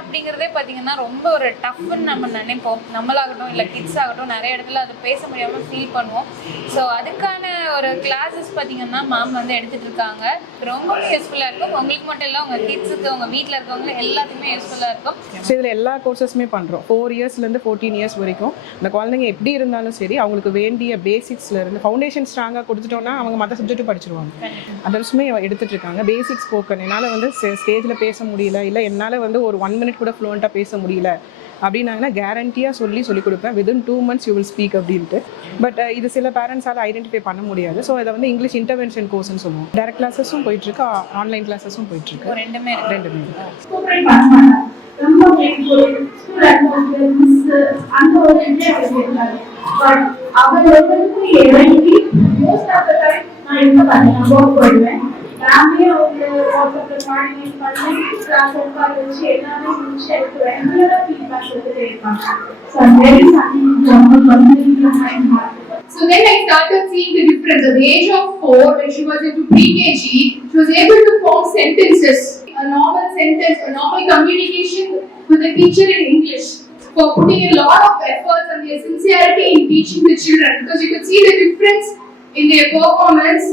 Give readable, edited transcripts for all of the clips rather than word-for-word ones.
அப்படிங்கிறதே பார்த்தீங்கன்னா ரொம்ப ஒரு டஃப்னு நம்ம நினைப்போம். நம்மளாகட்டும் இல்லை கிட்ஸ் ஆகட்டும் நிறைய இடத்துல அது பேச முடியாமல் ஃபீல் பண்ணுவோம். ஸோ அதுக்கான ஒரு கிளாஸஸ் பார்த்தீங்கன்னா மேம் வந்து எடுத்துகிட்டு இருக்காங்க. ரொம்பவே யூஸ்ஃபுல்லாக இருக்கும். உங்களுக்கு மட்டும் இல்லை, உங்கள் கிட்ஸுக்கு, உங்கள் வீட்டில் இருக்கவங்க எல்லாத்துக்குமே யூஸ்ஃபுல்லாக இருக்கும். ஸோ இதில் எல்லா கோர்சஸுமே பண்ணுறோம். 4 இயர்ஸ்லேருந்து 14 இயர்ஸ் வரைக்கும் இந்த குழந்தைங்க எப்படி இருந்தாலும் சரி, அவங்களுக்கு வேண்டிய பேசிக்ஸ்லேருந்து ஃபவுண்டேஷன் ஸ்ட்ராங்காக கொடுத்துட்டோன்னா அவங்க மற்ற சப்ஜெக்ட்டும் படிச்சிருவாங்க. அதர்ஸுமே எடுத்துகிட்டு இருக்காங்க. பேசிக்ஸ் ஸ்போக்கன், என்னால் வந்து ஸ்டேஜில் பேச முடியல, இல்லை என்னால் வந்து ஒரு 1 minute கூட ஃப்ளூவெண்ட்டாக பேச முடியல அப்படின்னாங்கன்னா கேரண்டியாக சொல்லிக் கொடுப்பேன். Within 2 months you will speak அப்படின்ட்டு. பட் இது சில பேரண்ட்ஸால் ஐடென்டிஃபை பண்ண முடியாது. ஸோ இதை வந்து இங்கிலீஷ் இன்டர்வென்ஷன் கோர்ஸ்னு சொல்லுவோம். டைரக்ட் கிளாஸஸும் போயிட்டுருக்கு, ஆன்லைன் கிளாஸஸும் போயிட்டுருக்கு. ரெண்டுமே ரொம்ப ஸ்கூல் அட்மாஸ்பியர் மிஸ் அந்த ஒரு இதே அவருக்கு இருக்காது. பட் அவர்களுக்கு இறங்கி மோஸ்ட் ஆஃப் த டைம் நான் என்ன பண்ணேன், ஒர்க் போயிடுவேன். நானே அவங்க வாட்ஸ்அப்ல கோஆர்டினேட் பண்ணி கிளாஸ் உட்கார வச்சு எல்லாமே முடிச்சு எனக்கு ரெகுலரா ஃபீட்பேக் கொடுத்துட்டே இருப்பாங்க. So very So then I started seeing the difference. At the age of 4, when she was into pre-KG, she was able to form sentences, a normal sentence, a normal communication with the teacher in English. For putting a lot of efforts and their sincerity in teaching the children, because you could see the difference in their performance.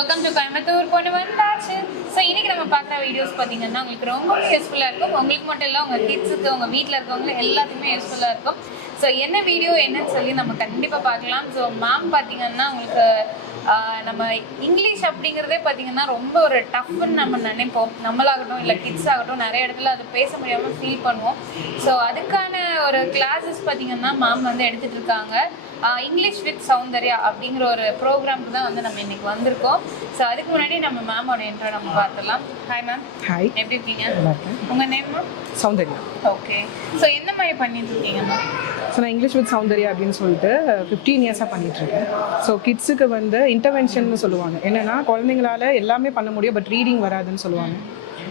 Welcome to Coimbatore பொண்ணு வந்தாச்சு. So இன்னைக்கு நம்ம பார்க்குற videos பார்த்தீங்கன்னா உங்களுக்கு ரொம்ப யூஸ்ஃபுல்லாக இருக்கும். உங்களுக்கு மட்டும் இல்லை, உங்கள் கிட்ஸுக்கு, உங்கள் வீட்டில் இருக்கவங்க எல்லாத்துக்குமே யூஸ்ஃபுல்லாக இருக்கும். ஸோ என்ன வீடியோ என்னன்னு சொல்லி நம்ம கண்டிப்பாக பார்க்கலாம். ஸோ மேம் பார்த்தீங்கன்னா உங்களுக்கு நம்ம இங்கிலீஷ் அப்படிங்கிறதே பார்த்தீங்கன்னா ரொம்ப ஒரு டஃப்னு நம்ம நினைப்போம். நம்மளாகட்டும் இல்லை கிட்ஸ் ஆகட்டும் நிறைய இடத்துல அது பேச முடியாமல் ஃபீல் பண்ணுவோம். ஸோ அதுக்கான ஒரு கிளாஸஸ் பார்த்தீங்கன்னா மேம் வந்து எடுத்துகிட்டு இருக்காங்க. இங்கிலீஷ் வித் சௌந்தர்யா அப்படிங்கிற ஒரு ப்ரோக்ராமுக்கு தான் வந்து நம்ம இன்னைக்கு வந்திருக்கோம். ஸோ அதுக்கு முன்னாடி நம்ம மேமோட இன்ட்ரோ நம்ம பார்த்துடலாம். Hi ma'am. ஹாய், எப்படி இருக்கீங்க? உங்கள் name ma'am? Soundarya. Okay. So என்ன மாதிரி பண்ணிட்டு இருக்கீங்க மேம்? ஸோ நான் இங்கிலீஷ் வித் சௌந்தர்யா அப்படின்னு சொல்லிட்டு 15 இயர்ஸாக பண்ணிகிட்ருக்கேன். ஸோ கிட்ஸுக்கு வந்து இன்டர்வென்ஷன் சொல்லுவாங்க. என்னென்னா குழந்தைங்களால எல்லாமே பண்ண முடியும், பட் ரீடிங் வராதுன்னு சொல்லுவாங்க.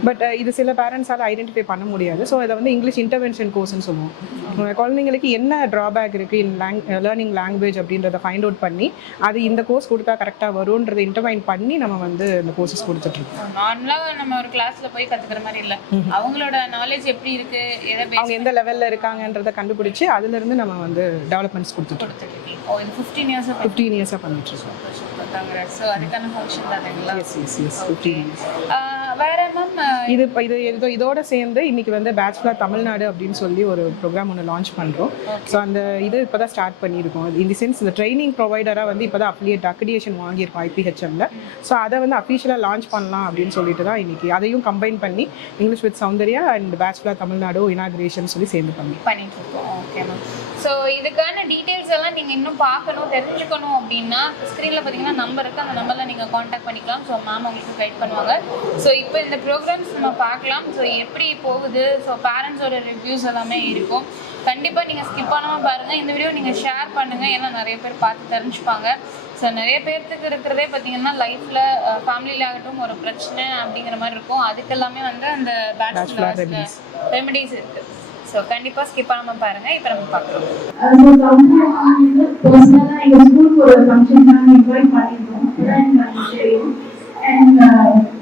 பட் இது சில பேரண்ட்ஸால் ஐடென்டிஃபை பண்ண முடியாது. ஸோ இதை வந்து இங்கிலீஷ் இன்டர்வென்ஷன் கோர்ஸ்னு சொல்லுவோம். குழந்தைங்களுக்கு என்ன ட்ராபேக் இருக்குது இன் லேர்னிங் லாங்குவேஜ் அப்படின்றத ஃபைண்ட் அவுட் பண்ணி அது இந்த கோர்ஸ் கொடுத்தா கரெக்டாக வரும்ன்றதை இன்டர்வைன் பண்ணி நம்ம வந்து இந்த கோர்சஸ் கொடுத்துட்ருக்கோம். நார்மலாக நம்ம ஒரு கிளாஸில் போய் கற்றுக்கிற மாதிரி இல்லை, அவங்களோட நாலேஜ் எப்படி இருக்குது, அவங்க எந்த லெவலில் இருக்காங்கன்றதை கண்டுபிடிச்சி அதுலேருந்து நம்ம வந்து டெவலப்மெண்ட்ஸ் கொடுத்துட்ருக்கோம். 15 இயர்ஸாக பண்ணிட்டுருக்கோம். ஸோ அதுக்கான ஃபங்க்ஷன் தானேங்களா? Yes yes yes 15 years. வேற மேம் இதோட சேர்ந்து இன்னைக்கு வந்து பேச்சுலர் தமிழ்நாடு அப்படின்னு சொல்லி ஒரு ப்ரோக்ராம் ஒன்று லான்ச் பண்ணுறோம். ஸோ அந்த இது இப்போ தான் ஸ்டார்ட் பண்ணியிருக்கோம். இன் தி சென்ஸ் இந்த ட்ரைனிங் ப்ரொவைடராக வந்து இப்போ தான் அக்ரிடியேஷன் வாங்கியிருக்கோம் IPHMல. ஸோ அதை வந்து அஃபிஷியலாக லான்ச் பண்ணலாம் அப்படின்னு சொல்லிட்டு தான் இன்னைக்கு அதையும் கம்பைன் பண்ணி English with Soundarya and bachelor Tamil Nadu inauguration சொல்லி சேர்ந்து பண்ணிட்டு இருக்கோம். Okay ma'am. ஸோ இதுக்கான டீட்டெயில்ஸ் எல்லாம் நீங்கள் இன்னும் பார்க்கணும், தெரிஞ்சுக்கணும் அப்படின்னா ஸ்க்ரீனில் பார்த்தீங்கன்னா நம்பர் இருக்குது, அந்த நம்பரில் நீங்கள் காண்டாக்ட் பண்ணிக்கலாம். ஸோ மேம் உங்களுக்கு கைட் பண்ணுவாங்க. ஸோ இப்போ இந்த ப்ரோக்ராம்ஸ் நம்ம பார்க்கலாம். ஸோ எப்படி போகுது, ஸோ பேரண்ட்ஸோட ரிவ்யூஸ் எல்லாமே இருக்கும். கண்டிப்பாக நீங்கள் ஸ்கிப் பண்ணாமல் பாருங்கள். இந்த வீடியோ நீங்கள் ஷேர் பண்ணுங்கள், ஏன்னா நிறைய பேர் பார்த்து தெரிஞ்சுப்பாங்க. ஸோ நிறைய பேர்த்துக்கு இருக்கிறதே பார்த்தீங்கன்னா லைஃப்பில் ஃபேமிலியில் ஆகட்டும் ஒரு பிரச்சனை அப்படிங்கிற மாதிரி இருக்கும். அதுக்கெல்லாமே வந்து அந்த பேச்சுலர் ரெமெடிஸ் இருக்குது. ஸோ கண்டிப்பாக ஸ்கிப் பண்ணாமல் பாருங்கள். இப்போ நம்ம பார்க்கலாம். பர்சனலாக எங்கள் ஸ்கூலுக்கு ஒரு ஃபங்க்ஷன் நாங்கள் இன்வைட் பண்ணியிருந்தோம். அண்ட்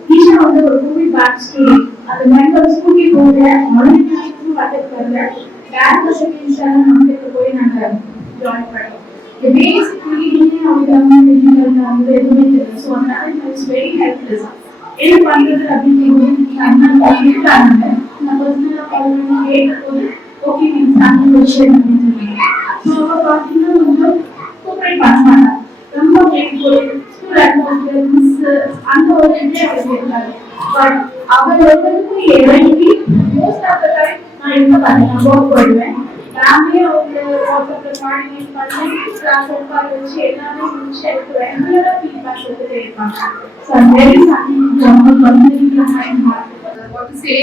டீச்சர் வந்து ஒரு கோவிட் பேக் ஸ்டோரி அது மாதிரி ஒரு ஸ்கூலுக்கு போகல, ஆன்லைன் பார்த்துட்டு வரல, டேரக்ட் செகண்ட் நம்மளுக்கு போய் நாங்கள் ஜாயின் பண்ணோம். The basic reading அவங்க வந்து எதுவுமே தெரியல. ஸோ அதனால இட்ஸ் வெரி ஹெல்ப்லெஸ். என்ன பண்ணுறது அப்படின்னு இருக்காங்க. நான் பர்சனலாக கால் பண்ணி கேட்கும்போது ஓகே நீங்கள் ஃபேமிலி விஷயம் அப்படின்னு சொன்னீங்க. ஸோ அவங்க பார்த்தீங்கன்னா வந்து கோஆப்ரேட் பண்ண மாட்டாங்க. ரொம்ப ஸ்கூல் அட்மாஸ்பியர் மிஸ் அந்த ஒரு இதே அவருக்கு இருக்காது. பட் அவர்களுக்கு இறங்கி மோஸ்ட் ஆஃப் த டைம் நான் என்ன பண்ணேன், ஒர்க் போயிடுவேன். நானே அவங்க வாட்ஸ்அப்ல கோஆர்டினேட் பண்ணி கிளாஸ் உட்கார வச்சு எல்லாமே முடிச்சு எனக்கு ரெகுலரா ஃபீட்பேக் கொடுத்துட்டே இருப்பாங்க. So very what to say,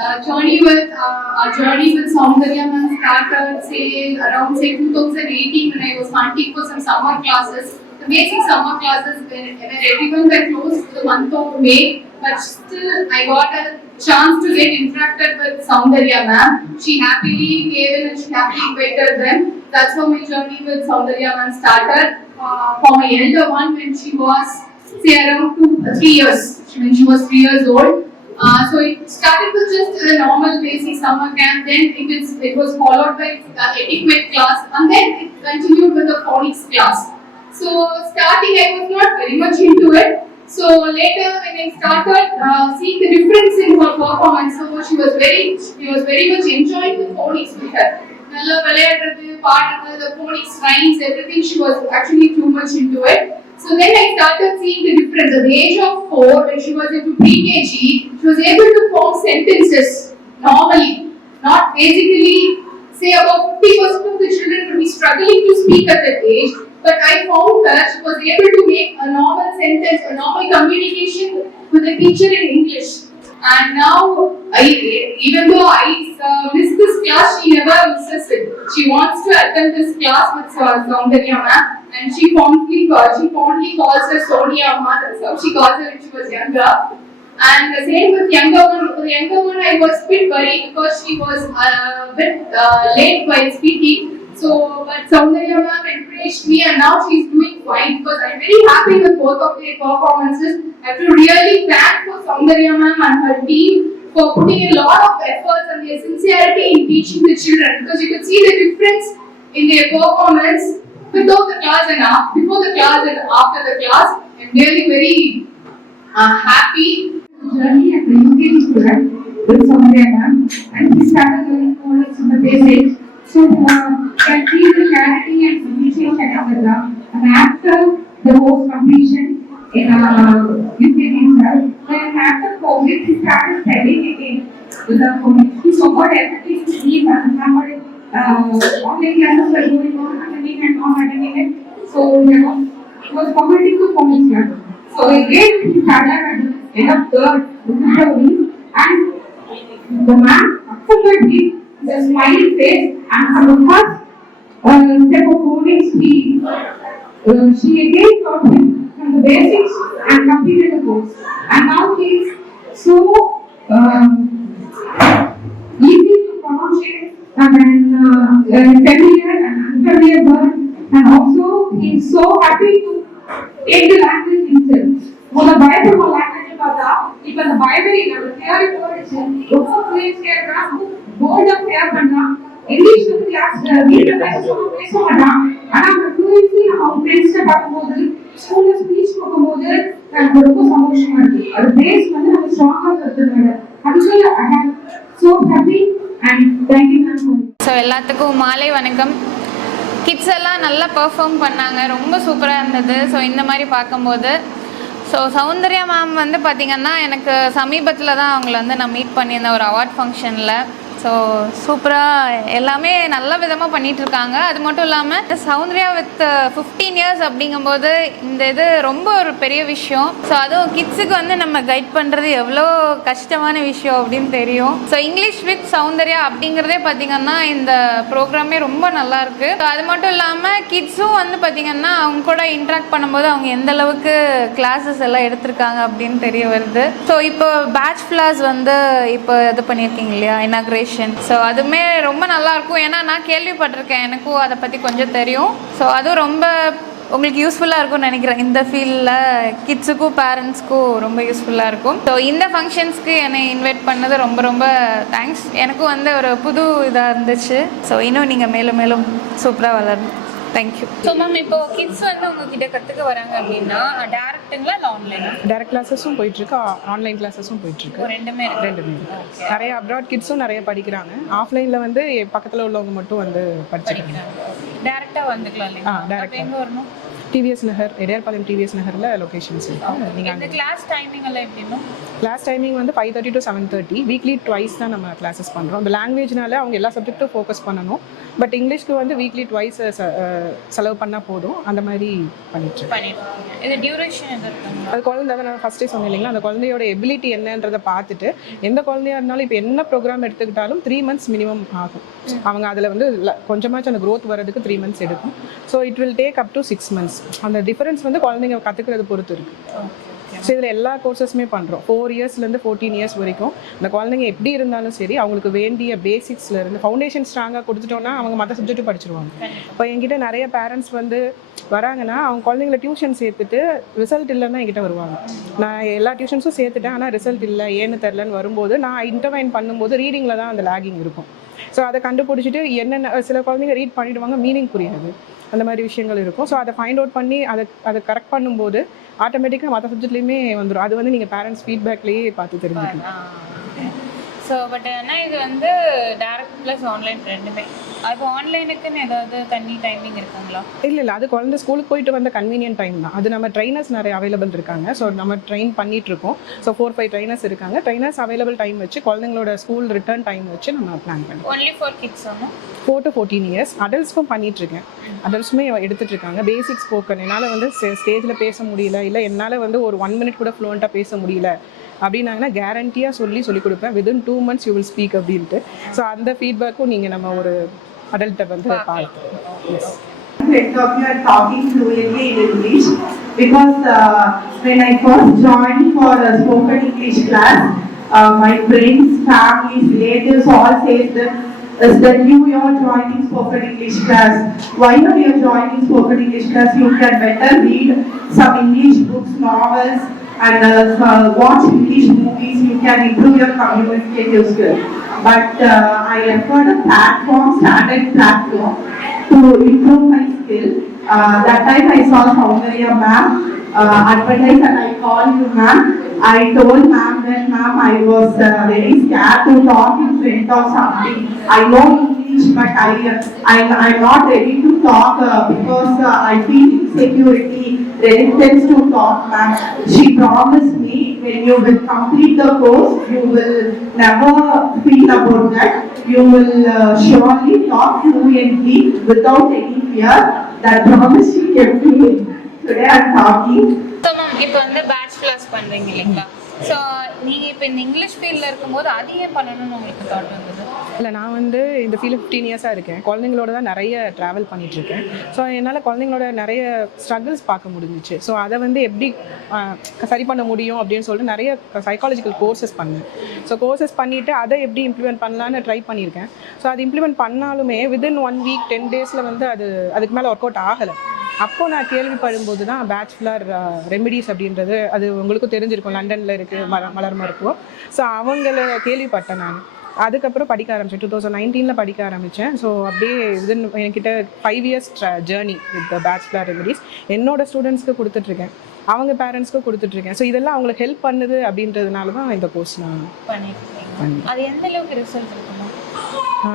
our journey with Saundarya Ma'am started say around say 2018 when I was hunting for some summer classes. The basic summer classes when everyone were closed to the month of May, but still I got a chance to get interacted with Saundarya Ma'am. She happily gave in and she happily invited them. That's how my journey with Saundarya Ma'am started. For my elder one when she was say around 3 years, when she was 3 years old. So it started with just a normal basic summer camp, then it was followed by etiquette class, and then it continued with the phonics class. So starting I was not very much into it. So later when I started seeing the difference in her performance, so she was very much enjoying the phonics with her. Nalla vilayadradhu, paadradhu, the phonics rhymes, everything, she was actually too much into it. So then I started seeing the difference. At the age of 4, when she was into pre-KG, she was able to form sentences normally, not basically say about 50% of the children would be struggling to speak at that age. But I found that she was able to make a normal sentence, a normal communication with a teacher in English. And now, even though I missed this class, she never misses it. She wants to attend this class with Saundarya Ma'am, and she fondly calls her Sonia Amma. That's how she calls her when she was younger. And the same with younger one. For the younger one, I was a bit worried because she was a bit late while speaking. So, but Saundarya Ma'am encouraged me, and now she's doing fine because I'm very happy with both of their performances. I have to really thank for Saundarya Ma'am and her team for putting a lot of efforts and their sincerity in teaching the children, because you could see the difference in their performance without the class and before the class and after the class. I'm really very happy. journey as a UKG student with Saundarya Ma'am, and we started learning phonics from the basics. So can see the clarity and appreciation of the love. And after the course completion in UKG itself, then after COVID, we started studying again with the phonics. We forgot everything to leave and somebody online classes were going on, attending and not attending it. So it was forgetting the phonics class. So again, we started at the end of third week, and the ma'am absolutely the smiling face, and from the first step of phonics, she again taught him from the basics and completed the course. And now he is so easy to pronunciate and familiar and unfamiliar word, and also he is so happy to take the language himself. முதல்ல பயப்படுற language பார்த்தா இப்ப அந்த பயமே இல்ல, ஒரு theory போயிடுச்சு, ரொம்ப ஃப்ளூயன்ஸியா இருக்கான், போல்டா பேர் பண்றான், இங்கிலீஷ் வந்து கிளாஸ் வீட்ல பேச மாட்டான். ஆனா அந்த ஃப்ளூயன்ஸி நம்ம ஃப்ரெண்ட்ஸ்ட பார்க்கும்போது, ஸ்கூல்ல ஸ்பீச் கொடுக்கும்போது எனக்கு ரொம்ப சந்தோஷமா இருக்கு. அது பேஸ் வந்து நம்ம ஸ்ட்ராங்கா கத்துக்கணும். அதுக்கு ஐ ஆம் so happy and thank you ma'am. So எல்லாத்துக்கும் மாலை வணக்கம். கிட்ஸ் எல்லாம் நல்லா பெர்ஃபார்ம் பண்ணாங்க, ரொம்ப சூப்பராக இருந்தது. ஸோ இந்த மாதிரி பார்க்கும்போது ஸோ சௌந்தர்யா மேம் வந்து பார்த்திங்கன்னா எனக்கு சமீபத்தில் தான் அவங்கள வந்து நான் மீட் பண்ணியிருந்தேன் ஒரு அவார்ட் ஃபங்க்ஷனில். ஸோ சூப்பராக எல்லாமே நல்ல விதமாக பண்ணிகிட்ருக்காங்க. அது மட்டும் இல்லாமல் சௌந்தர்யா வித் 15 இயர்ஸ் அப்படிங்கும்போது இந்த இது ரொம்ப ஒரு பெரிய விஷயம். ஸோ அதுவும் கிட்ஸுக்கு வந்து நம்ம கைட் பண்ணுறது எவ்வளோ கஷ்டமான விஷயம் அப்படின்னு தெரியும். ஸோ இங்கிலீஷ் வித் சௌந்தர்யா அப்படிங்கிறதே பார்த்திங்கன்னா இந்த ப்ரோக்ராமே ரொம்ப நல்லாயிருக்கு. ஸோ அது மட்டும் இல்லாமல் கிட்ஸும் வந்து பார்த்திங்கன்னா அவங்க கூட இன்ட்ராக்ட் பண்ணும்போது அவங்க எந்த அளவுக்கு கிளாஸஸ் எல்லாம் எடுத்திருக்காங்க அப்படின்னு தெரிய வருது. ஸோ இப்போ பேட்ச் ஃபிளாஸ் வந்து இப்போ இது பண்ணியிருக்கீங்க இல்லையா, இனாக்ரேஷன். ஸோ அதுவுமே ரொம்ப நல்லாயிருக்கும். ஏன்னா நான் கேள்விப்பட்டிருக்கேன், எனக்கும் அதை பற்றி கொஞ்சம் தெரியும். ஸோ அதுவும் ரொம்ப உங்களுக்கு யூஸ்ஃபுல்லாக இருக்கும்னு நினைக்கிறேன். இந்த ஃபீல்டில் கிட்ஸுக்கும் பேரண்ட்ஸ்க்கும் ரொம்ப யூஸ்ஃபுல்லாக இருக்கும். ஸோ இந்த ஃபங்க்ஷன்ஸ்க்கு என்னை இன்வைட் பண்ணது ரொம்ப ரொம்ப தேங்க்ஸ். எனக்கும் வந்து ஒரு புது இதாக இருந்துச்சு. ஸோ இன்னும் நீங்கள் மேலும் மேலும் சூப்பராக வளரணும். தேங்க்யூ. ஸோ மேம் இப்போ கிட்ஸ் வந்து உங்ககிட்ட கற்றுக்க வராங்க அப்படின்னா டேரக்ட்டுங்களா இல்லை ஆன்லைனா? டேரக்ட் கிளாஸஸும் போயிட்டுருக்கு, ஆன்லைன் கிளாஸஸும் போயிட்டுருக்கு. ரெண்டுமே நிறைய அப்ராட் கிட்ஸும் நிறைய படிக்கிறாங்க. ஆஃப்லைனில் வந்து பக்கத்தில் உள்ளவங்க மட்டும் வந்து படிச்சுக்கிறாங்க. டேரெக்டாக வந்துக்கலாம் இல்லையா? டேரக்டாக எங்கே வரணும்? டிவிஎஸ் நகர், எடையார்பாளையம் டிவிஎஸ் நகரில் லொக்கேஷன்ஸ் இருக்குது. நீங்கள் அந்த கிளாஸ் டைமிங் எல்லாம் எப்படின்னா? கிளாஸ் டைமிங் வந்து 5:30 to 7:30. வீக்லி ட்வைஸ் தான் நம்ம கிளாஸஸ் பண்ணுறோம். இந்த லாங்குவேஜ்னால அவங்க எல்லா சப்ஜெக்ட்டும் ஃபோக்கஸ் பண்ணணும். பட் இங்கிலீஷ்க்கு வந்து வீக்லி ட்வைஸ் செலவு பண்ணால் போதும், அந்த மாதிரி பண்ணிட்டு. இது டியூரேஷன் எது இருக்குங்க? அது குழந்தை தான் நான் ஃபஸ்ட்டே சொன்னேன் இல்லைங்களா, அந்த குழந்தையோட எபிலிட்டி என்னன்றதை பார்த்துட்டு எந்த குழந்தையா இருந்தாலும் இப்போ என்ன ப்ரோக்ராம் எடுத்துக்கிட்டாலும் 3 months மினிமம் ஆகும். அவங்க அதில் வந்து கொஞ்சமாச்சும் அந்த க்ரோத் வரதுக்கு 3 months எடுக்கும். So it will take up to 6 months. அந்த டிஃபரன்ஸ் வந்து குழந்தைங்க கற்றுக்கிறது பொறுத்து இருக்குது. ஸோ இதில் எல்லா கோர்சஸுமே பண்ணுறோம். 4 yearsலேருந்து 14 years வரைக்கும் அந்த குழந்தைங்க எப்படி இருந்தாலும் சரி, அவங்களுக்கு வேண்டிய பேசிக்ஸ்லேருந்து ஃபவுண்டேஷன் ஸ்ட்ராங்காக கொடுத்துட்டோன்னா அவங்க மற்ற சப்ஜெக்ட்டும் படிச்சிருவாங்க. இப்போ என்கிட்ட நிறைய பேரண்ட்ஸ் வந்து வராங்கன்னா அவங்க குழந்தைங்கள டியூஷன் சேர்த்துட்டு ரிசல்ட் இல்லைன்னா என்கிட்ட வருவாங்க. நான் எல்லா டியூஷன்ஸும் சேர்த்துட்டேன், ஆனால் ரிசல்ட் இல்லை, ஏன்னு தெரிலன்னு வரும்போது நான் இன்டர்வைன் பண்ணும்போது ரீடிங்கில் தான் அந்த லேகிங் இருக்கும். ஸோ அதை கண்டுபிடிச்சிட்டு என்னென்ன சில குழந்தைங்க ரீட் பண்ணிவிடுவாங்க, மீனிங் புரியாது, அந்த மாதிரி விஷயங்கள் இருக்கும். ஸோ அதை ஃபைண்ட் அவுட் பண்ணி அதை கரெக்ட் பண்ணும்போது ஆட்டோமேட்டிக்காக மற்ற சப்ஜெக்ட்லேயுமே வந்துடும். அது வந்து நீங்கள் பேரண்ட்ஸ் ஃபீட்பேக்லேயே பார்த்து தெரிஞ்சுக்கலாம். ஸோ பட் ஆனால் இது வந்து டேரக்ட் ப்ளஸ் ஆன்லைன் ரெண்டுமே. இப்போ ஆன்லைனுக்குன்னு ஏதாவது தனி டைமிங் இருக்குங்களா? இல்லை, அது குழந்தை ஸ்கூலுக்கு போயிட்டு வந்த கன்வீனியன்ட் டைம் தான். அது நம்ம ட்ரைனர்ஸ் நிறைய அவைலபிள் இருக்காங்க. ஸோ நம்ம ட்ரெயின் பண்ணிகிட்ருக்கோம். ஸோ 4-5 ட்ரைனர்ஸ் இருக்காங்க. ட்ரைனர்ஸ் அவைலபிள் டைம் வச்சு குழந்தைங்களோட ஸ்கூல் ரிட்டர்ன் டைம் வச்சு நம்ம பிளான் பண்ணுவோம். Only for kids 4 to 14 years. அடல்ட்ஸ்க்கும் பண்ணிகிட்ருக்கேன். அடல்ட்ஸுமே எடுத்துகிட்டு இருக்காங்க. பேசிக்ஸ் ஸ்போக்கன் என்னால் வந்து ஸ்டேஜில் பேச முடியல, இல்லை என்னால் வந்து ஒரு 1 minute கூட ஃப்ளூவெண்ட்டாக பேச முடியல அப்படின்னாங்கன்னா கேரண்டியாக சொல்லிக் கொடுப்பேன். within 2 months you will speak அப்படின்ட்டு. ஸோ அந்த ஃபீட்பேக்கும் நீங்கள் நம்ம ஒரு அடல்ட்டை வந்து பார்க்கலாம். You are talking fluently in English because when I first joined for a spoken English class, my friends, families, relatives all said that you are joining spoken English class. Why are you joining spoken English class? You can better read some English books, novels, and watch English movies. You can improve your communicative skills. But I referred a platform, standard platform, to improve my skill. That time I saw Soundarya ma'am advertise and I called you ma'am. I told ma'am that ma'am I was very scared to talk in front of something. I know English but I'm not ready to talk because I feel insecurity, reluctance to talk ma'am. She promised me when you will complete the course you will never feel about that. You will surely talk fluently without any fear. That promise she kept me. Today I'm talking. So ma'am இப்போ வந்து batch class பண்ணுறீங்க இல்லைங்களா? So நீங்கள் இப்போ இந்த English ஃபீல்டில் இருக்கும்போது அது ஏன் பண்ணணும்னு உங்களுக்கு தாட் வந்தது? இல்லை, நான் வந்து இந்த ஃபீல்டு 15 years-ஆக இருக்கேன். குழந்தைங்களோட தான் நிறைய ட்ராவல் பண்ணிகிட்ருக்கேன். ஸோ என்னால் குழந்தைங்களோட நிறைய ஸ்ட்ரகிள்ஸ் பார்க்க முடிஞ்சிச்சு. ஸோ அதை வந்து எப்படி சரி பண்ண முடியும் அப்படின்னு சொல்லிட்டு நிறைய சைக்காலஜிக்கல் கோர்சஸ் பண்ணேன். ஸோ கோர்சஸ் பண்ணிவிட்டு அதை எப்படி இம்ப்ளிமெண்ட் பண்ணலான்னு ட்ரை பண்ணியிருக்கேன். ஸோ அது இம்ப்ளிமெண்ட் பண்ணாலுமே within 1 week 10 days-ல வந்து அதுக்கு மேலே ஒர்க் அவுட் ஆகலை. அப்போது நான் கேள்விப்படும்போது தான் பேச்சுலர் ரெமிடிஸ் அப்படின்றது, அது உங்களுக்கும் தெரிஞ்சிருக்கும், லண்டனில் இருக்குது, மலர் மருத்துவம். ஸோ அவங்கள கேள்விப்பட்டேன் நான். அதுக்கப்புறம் படிக்க ஆரம்பித்தேன். 2019 படிக்க ஆரம்பித்தேன். ஸோ அப்படியே என்கிட்ட 5 years journey with bachelor remedies என்னோட ஸ்டூடெண்ட்ஸ்க்கு கொடுத்துட்ருக்கேன், அவங்க பேரண்ட்ஸ்க்கும் கொடுத்துட்ருக்கேன். ஸோ இதெல்லாம் அவங்களுக்கு ஹெல்ப் பண்ணுது அப்படின்றதுனால தான் இந்த கோர்ஸ் நான் பண்ணியிருக்கேன். அது எந்த அளவுக்கு ரிசல்ட் இருக்குமா?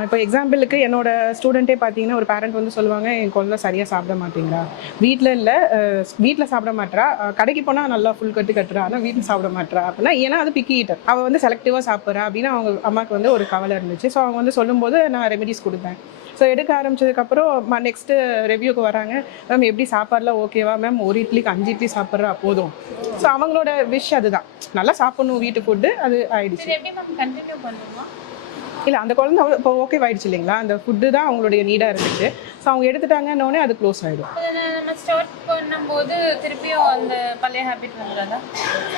இப்போ எக்ஸாம்பிளுக்கு என்னோட ஸ்டூடெண்ட்டே பார்த்தீங்கன்னா, ஒரு பேரண்ட் வந்து சொல்லுவாங்க, என் குழந்தை சரியாக சாப்பிட மாட்டேங்கிறா, வீட்டில் சாப்பிட மாட்டா, கடைக்கு போனால் நல்லா ஃபுல் கட்டுறா, ஆனால் வீட்டில் சாப்பிட மாட்டா அப்படின்னா, ஏன்னா அது பிக்கி ஈட்டர், அவள் வந்து செலக்டிவாக சாப்பிட்றா அப்படின்னு அவங்க அம்மாவுக்கு வந்து ஒரு கவலை இருந்துச்சு. ஸோ அவங்க வந்து சொல்லும்போது நான் ரெமெடிஸ் கொடுத்தேன். ஸோ எடுக்க ஆரம்பிச்சதுக்கப்புறம் நெக்ஸ்ட்டு ரெவ்யூக்கு வராங்க, மேம் எப்படி சாப்பாடுலாம் ஓகேவா மேம், ஒரு இட்லிக்கு 5 இட்லி சாப்பிட்றா போதும். ஸோ அவங்களோட விஷ் அதுதான், நல்லா சாப்பிடணும் வீட்டு ஃபுட்டு, அது ஆயிடுச்சு. எப்படி மேம் கண்டினியூ பண்ணுமா? இல்லை, அந்த குழந்தை இப்போ ஓகே ஆயிடுச்சு இல்லைங்களா, அந்த ஃபுட்டு தான் அவங்களுடைய நீடாக இருந்துச்சு. ஸோ அவங்க எடுத்துட்டாங்கன்னொடனே அது க்ளோஸ் ஆகிடும். நம்ம ஸ்டார்ட் பண்ணும்போது திருப்பியும் அந்த பழைய ஹேபிட் வந்துடாதா?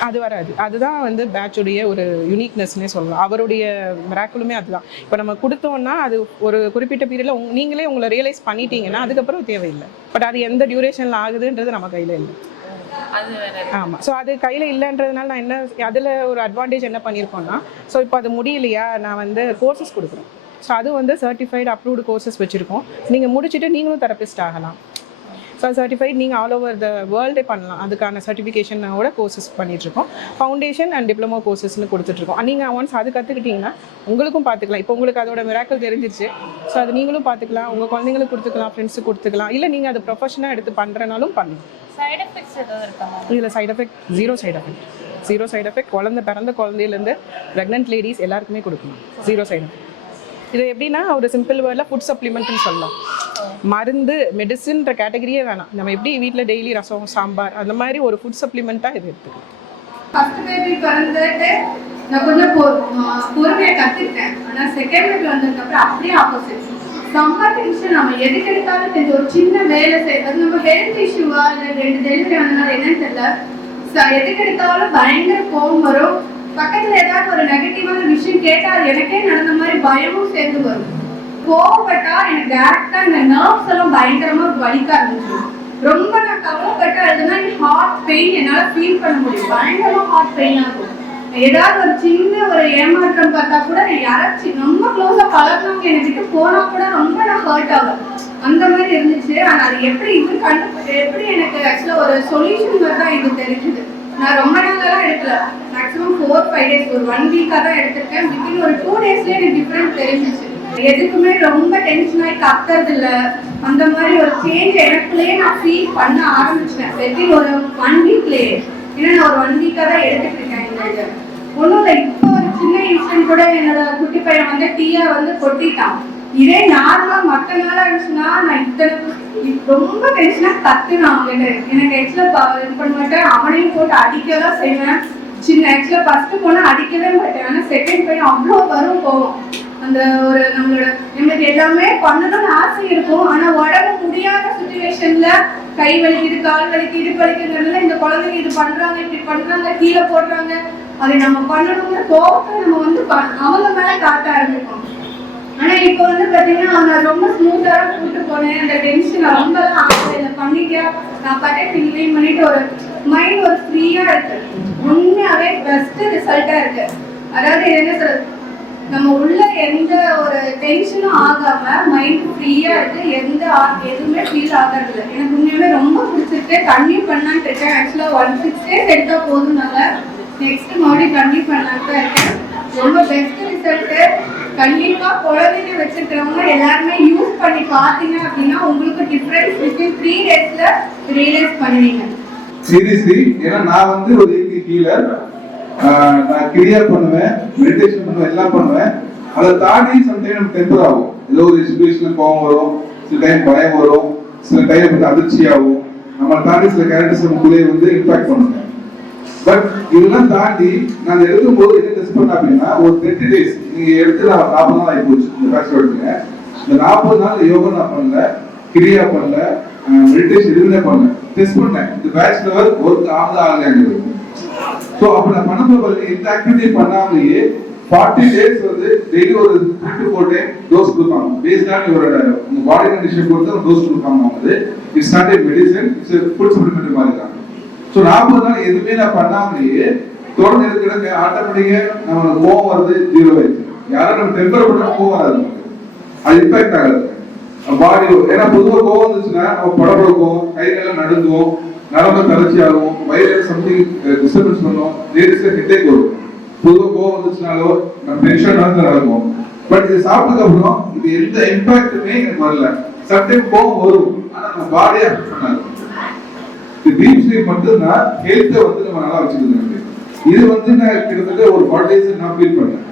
அது வராது. அதுதான் வந்து பேட்சுடைய ஒரு யூனிக்னஸ்னே சொல்லலாம். அவருடைய மிராக்கிளுமே அதுதான். இப்போ நம்ம கொடுத்தோன்னா அது ஒரு குறிப்பிட்ட பீரியடில் நீங்களே உங்களை ரியலைஸ் பண்ணிட்டீங்கன்னா அதுக்கப்புறம் தேவையில்லை. பட் அது எந்த டியூரேஷனில் ஆகுதுன்றது நம்ம கையில் இல்லை. ஆமாம். ஸோ அது கையில் இல்லைன்றதுனால நான் என்ன அதில் ஒரு அட்வான்டேஜ் என்ன பண்ணியிருக்கோன்னா, ஸோ இப்போ அது முடியலையா, நான் வந்து கோர்சஸ் கொடுக்குறேன். ஸோ அது வந்து சர்டிஃபைடு அப்ரூவ்டு கோர்சஸ் வச்சுருக்கோம். நீங்கள் முடிச்சுட்டு நீங்களும் தெரபிஸ்ட் ஆகலாம். ஸோ சர்டிஃபைட் நீங்கள் ஆல் ஓவர் த வேர்ல்டே பண்ணலாம். அதுக்கான சர்டிஃபிகேஷனோட கோர்சஸ் பண்ணிகிட்ருக்கோம். ஃபவுண்டேஷன் அண்ட் டிப்ளமோ கோர்சஸ்ன்னு கொடுத்துட்ருக்கோம். நீங்கள் ஒன்ஸ் அது கற்றுக்கிட்டிங்கன்னா உங்களுக்கும் பார்த்துக்கலாம். இப்போ உங்களுக்கு அதோட மிராக்கிள் தெரிஞ்சிருச்சு. ஸோ அது நீங்களும் பார்த்துக்கலாம், உங்கள் குழந்தைங்களுக்கு கொடுத்துக்கலாம், ஃப்ரெண்ட்ஸுக்கு கொடுத்துக்கலாம், இல்லை நீங்கள் அது ப்ரொஃபஷனாக எடுத்து பண்ணுறனாலும் பண்ணலாம். சைடு எஃபெக்ட்ஸ் ஏதாவது இருக்கா? இதில் side effect zero side effect குழந்தை பிறந்த குழந்தையிலேருந்து ப்ரெக்னென்ட் லேடிஸ் எல்லாருக்குமே கொடுக்கணும். Zero side effect. இது எப்படின்னா ஒரு சிம்பிள் வேர்டில் ஃபுட் சப்ளிமெண்ட்னு சொல்லலாம். மருந்து மெடிசின்ற கேட்டகரியே வேணாம். நம்ம எப்படி வீட்டில் டெய்லி ரசம் சாம்பார் அந்த மாதிரி ஒரு ஃபுட் சப்ளிமெண்ட்டாக இது எடுத்துக்கலாம். ஃபர்ஸ்ட் பேபி பிறந்துட்டு நான் கொஞ்சம் பொறுமையை கற்றுக்கிட்டேன். ஆனால் செகண்ட் பேபி வந்ததுக்கப்புறம் அப்படியே ஆப்போசிட். செம்ம டென்ஷன். நம்ம எதுக்கு எடுத்தாலும் தெரிஞ்ச ஒரு சின்ன வேலை செய்யறது நம்ம ஹெல்த் இஷ்யூவா இல்லை 2 டெலிவரி வந்தனால என்னன்னு தெரியல, எதுக்கு எடுத்தாலும் பயங்கர கோவம் வரும். பக்கத்தில் ஏதாவது ஒரு நெகட்டிவான விஷயம் கேட்டால் எனக்கே நடந்த மாதிரி பயமும் சேர்ந்து வரும். கோவப்பட்டா எனக்கு டேரக்டா இந்த நர்வ்ஸ் எல்லாம் பயங்கரமா வலிக்க ஆரம்பிச்சிடும். ரொம்ப நான் கவலைப்பட்டா எழுதுனா ஹார்ட் பெயின் என்னால ஃபீல் பண்ண முடியும். பயங்கரமா ஹார்ட் பெயின் ஆகும். ஏதாவது ஒரு சின்ன ஒரு ஏமாற்றம் பார்த்தா கூட யாராச்சும் ரொம்ப க்ளோஸா பழகினவங்க என்கிட்ட போனா கூட ரொம்ப நான் ஹர்ட் ஆகும். அந்த மாதிரி இருந்துச்சு. ஆனா அது எப்படி எப்படி எனக்கு ஆக்சுவலா ஒரு சொல்யூஷன் மாதிரி தான் இது தெரிஞ்சுது. நான் ரொம்ப நாளெல்லாம் எடுக்கல. மேக்ஸிமம் 4-5 டேஸ், ஒரு 1 வீக்காக தான் எடுத்திருக்கேன். வித்தின் ஒரு 2 டேஸ்லேயே எனக்கு டிஃப்ரெண்ட் தெரிஞ்சிச்சு. எதுக்குமே ரொம்ப டென்ஷன் ஆகி கத்துறது இல்லை. அந்த மாதிரி ஒரு சேஞ்ச் எனக்குள்ளேயே நான் ஃபீல் பண்ண ஆரம்பிச்சிட்டேன் வித்தின் ஒரு 1 வீக்லேயே. ஏன்னா நான் ஒரு 1 வீக்காக தான் எடுத்துட்டு இருக்கேன். இந்த ஒன்றும் இல்லை. இப்போ ஒரு சின்ன இன்சிடென்ட் கூட என்னோட குட்டி பையன் வந்து டீயா வந்து கொட்டிட்டான். இதே நார்மலாக மற்ற நாளாக இருந்துச்சுன்னா நான் ரொம்ப டென்ஷனாக கத்துனான் அவங்ககிட்ட. எனக்கு ஆக்சுவலாக இது பண்ண மாட்டேன். அவனையும் போட்டு அடிக்கதான் செய்வேன். ஆக்சுவலாக ஃபர்ஸ்ட் போனால் அடிக்கவே மாட்டேன். ஆனால் செகண்ட் பையன் அவ்வளோ வரும் போவோம். அந்த ஒரு நம்மளுக்கு எல்லாமே பண்ணணும்னு ஆசை இருக்கும். ஆனால் உடம்பு முடியாத சுச்சுவேஷன்ல கை வலிக்குது, கால் வலிக்குது, இடுப்பு வலிக்குதுனால இந்த குழந்தைங்க இது பண்றாங்க, இப்படி பண்றாங்க, கீழே போடுறாங்க, அதை நம்ம பண்ணணுங்கிற கோபத்தை நம்ம வந்து அவங்க மேல காட்ட ஆரம்பிப்போம். ஆனா இப்போ வந்து பாத்தீங்கன்னா நான் ரொம்ப ஸ்மூத்தா கூட்டு போனேன். அந்த டென்ஷன் ரொம்ப இதை பண்ணிட்டா நான் பாட்டு கிளீன் பண்ணிட்டு ஒரு மைண்ட் ஒரு ஃப்ரீயா இருக்கு. உண்மையாவே பெஸ்ட் ரிசல்ட்டா இருக்கு. அதாவது என்ன சொல்றது, நம்ம உள்ள எந்த ஒரு டென்ஷனும் ஆகாம மைண்ட் ஃப்ரீயா இருக்கு. எதுவுமே ஃபீல் ஆகிறது இல்லை. எனக்கு உண்மையாவே ரொம்ப பிடிச்சிருக்கு. கன்டினியூ பண்ணலான்னு இருக்கேன். ஆக்சுவலா 1-6 டேஸ் எடுத்தா போதும்னால நெக்ஸ்ட் மறுபடியும் கன்டினியூ பண்ணலான்னு தான் இருக்கேன். ரொம்ப பெஸ்ட் ரிசல்ட்டு. கண்டிப்பா குழந்தைங்க வச்சிருக்கிறவங்க எல்லாருமே யூஸ் பண்ணி பார்த்தீங்க அப்படின்னா உங்களுக்கு டிஃபரன்ஸ் வித்தின் 3 டேஸ்ல ரியலைஸ் பண்ணுவீங்க. சீரியஸ்லி. ஏன்னா நான் வந்து ஒரு ஹீலர். நான் கிரியா பண்ணுவேன், மெடிடேஷன் பண்ணுவேன், எல்லாம் பண்ணுவேன். அதை தாண்டி சம்டைம் நம்ம டெம்பர் ஆகும். ஏதோ ஒரு சிச்சுவேஷன்ல கோவம் வரும், சில டைம் பயம் வரும், சில டைம் வந்து அதிர்ச்சி ஆகும். நம்ம தாண்டி சில கேரக்டர்ஸ் நமக்குள்ளே வந்து இம்பாக்ட் பண்ணுங்க. பட் இதெல்லாம் தாண்டி நான் எடுக்கும்போது என்ன டெஸ்ட் பண்ண அப்படின்னா ஒரு 30 டேஸ் நீங்க எடுத்து நான் 40 நாள் ஆகி போச்சு இந்த பேட்ச் எடுத்துங்க. இந்த 40 நாள் யோகா நான் பண்ணல, கிரியா பண்ணல, மெடிடேஷன் எதுவுமே பண்ணல. டெஸ்ட் பண்ணேன் இந்த பேட்ச் லெவல் ஒர்க் ஆகுதா ஆகலையாங்கிறது. ஸோ அப்போ நான் பண்ணும்போது எந்த ஆக்டிவிட்டி பண்ணாமலேயே 40 டேஸ் வந்து டெய்லி ஒரு 3 to 4 டைம் டோஸ் கொடுப்பாங்க. பேஸ்டான இவரோட உங்க பாடி கண்டிஷன் பொறுத்து ஒரு டோஸ் கொடுப்பாங்க. வந்து it's not a medicine, it's food supplement மாதிரி தான். ஸோ 40 நாள் எதுவுமே நான் பண்ணாமலேயே தொடர்ந்து இருக்கிற ஆட்டோமேட்டிக்கா நம்ம கோவம் வருது, 0 ஆயிடுச்சு. யாரும் நம்ம டெம்பர் பண்ணா கோவம் வராது, அது இம்பாக்ட் ஆகாது பாடி. ஏன்னா பொதுவாக கோவம் வந்துச்சுன்னா நம்ம படபடக்கும், கைகளெல்லாம் நடுங்குவோம், நரம்பு தளர்ச்சி ஆகும், வயிறு சம்திங் டிஸ்டர்பன்ஸ் பண்ணும், லேடிஸ்ல ஹெட்டேக் வரும். பொதுவாக கோவம் வந்துச்சுனாலோ நம்ம டென்ஷன் நடக்கும். பட் இது சாப்பிட்டதுக்கு அப்புறம் இது எந்த இம்பாக்டுமே எனக்கு வரல. சம்டைம் கோவம் வரும், ஆனா நம்ம பாடியை அஃபெக்ட் பண்ணாது. இது டீப் ஸ்லீப் மட்டும்தான் ஹெல்த்தை வந்து நம்ம நல்லா வச்சுக்கிறது. இது வந்து நான் கிட்டத்தட்ட ஒரு 40 days நான் ஃபீல் பண்ணேன்.